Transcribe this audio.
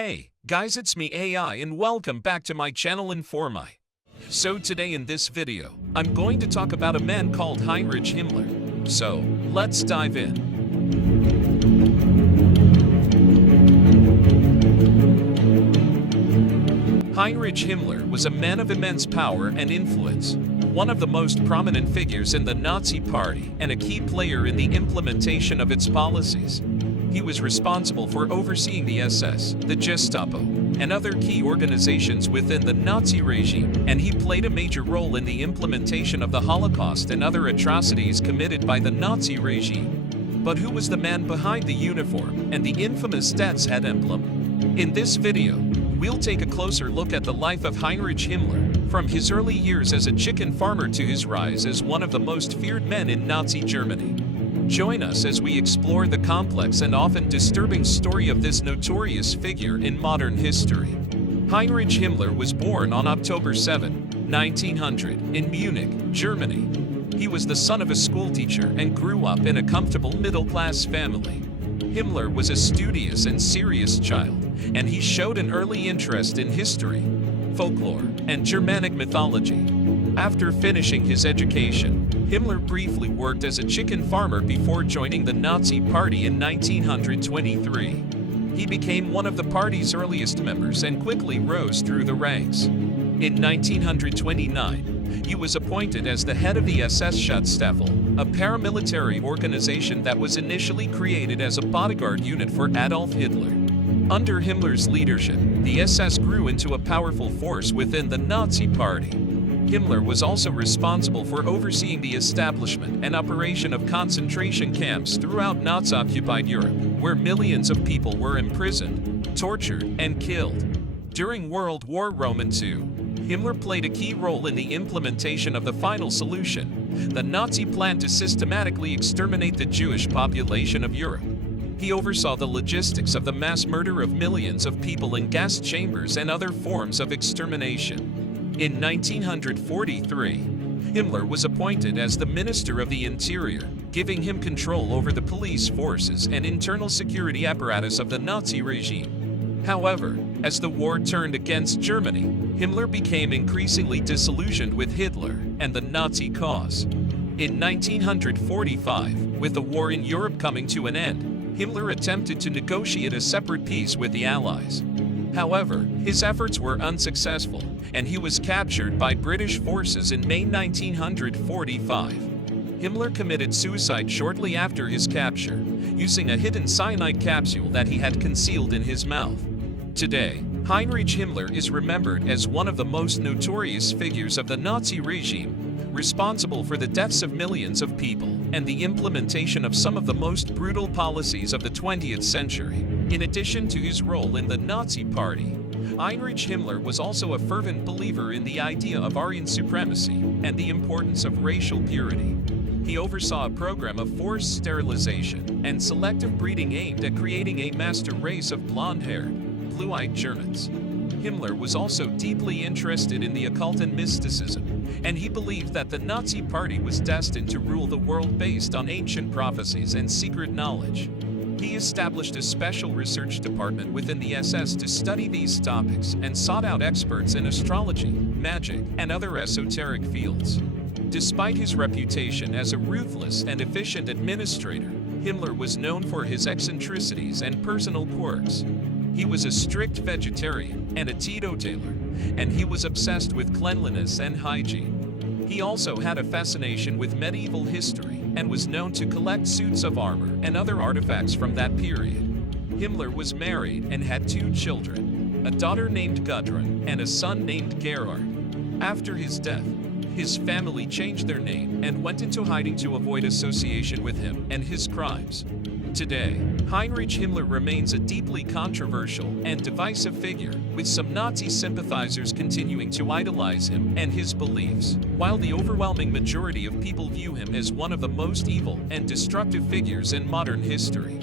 Hey, guys, it's me AI and welcome back to my channel Informi. So today in this video, I'm going to talk about a man called Heinrich Himmler. So, let's dive in. Heinrich Himmler was a man of immense power and influence, one of the most prominent figures in the Nazi Party and a key player in the implementation of its policies. He was responsible for overseeing the SS, the Gestapo, and other key organizations within the Nazi regime, and he played a major role in the implementation of the Holocaust and other atrocities committed by the Nazi regime. But who was the man behind the uniform and the infamous death's head emblem? In this video, we'll take a closer look at the life of Heinrich Himmler, from his early years as a chicken farmer to his rise as one of the most feared men in Nazi Germany. Join us as we explore the complex and often disturbing story of this notorious figure in modern history. Heinrich Himmler was born on October 7, 1900, in Munich, Germany. He was the son of a schoolteacher and grew up in a comfortable middle-class family. Himmler was a studious and serious child, and he showed an early interest in history, folklore, and Germanic mythology. After finishing his education, Himmler briefly worked as a chicken farmer before joining the Nazi Party in 1923. He became one of the party's earliest members and quickly rose through the ranks. In 1929, he was appointed as the head of the SS Schutzstaffel, a paramilitary organization that was initially created as a bodyguard unit for Adolf Hitler. Under Himmler's leadership, the SS grew into a powerful force within the Nazi Party. Himmler was also responsible for overseeing the establishment and operation of concentration camps throughout Nazi-occupied Europe, where millions of people were imprisoned, tortured, and killed. During World War II, Himmler played a key role in the implementation of the final solution, the Nazi plan to systematically exterminate the Jewish population of Europe. He oversaw the logistics of the mass murder of millions of people in gas chambers and other forms of extermination. In 1943, Himmler was appointed as the Minister of the Interior, giving him control over the police forces and internal security apparatus of the Nazi regime. However, as the war turned against Germany, Himmler became increasingly disillusioned with Hitler and the Nazi cause. In 1945, with the war in Europe coming to an end, Himmler attempted to negotiate a separate peace with the Allies. However, his efforts were unsuccessful, and he was captured by British forces in May 1945. Himmler committed suicide shortly after his capture, using a hidden cyanide capsule that he had concealed in his mouth. Today, Heinrich Himmler is remembered as one of the most notorious figures of the Nazi regime, responsible for the deaths of millions of people and the implementation of some of the most brutal policies of the 20th century. In addition to his role in the Nazi Party, Heinrich Himmler was also a fervent believer in the idea of Aryan supremacy and the importance of racial purity. He oversaw a program of forced sterilization and selective breeding aimed at creating a master race of blonde-haired, blue-eyed Germans. Himmler was also deeply interested in the occult and mysticism, and he believed that the Nazi Party was destined to rule the world based on ancient prophecies and secret knowledge. He established a special research department within the SS to study these topics and sought out experts in astrology, magic, and other esoteric fields. Despite his reputation as a ruthless and efficient administrator, Himmler was known for his eccentricities and personal quirks. He was a strict vegetarian and a teetotaler, and he was obsessed with cleanliness and hygiene. He also had a fascination with medieval history and was known to collect suits of armor and other artifacts from that period. Himmler was married and had 2 children, a daughter named Gudrun and a son named Gerhard. After his death, his family changed their name and went into hiding to avoid association with him and his crimes. Today, Heinrich Himmler remains a deeply controversial and divisive figure, with some Nazi sympathizers continuing to idolize him and his beliefs, while the overwhelming majority of people view him as one of the most evil and destructive figures in modern history.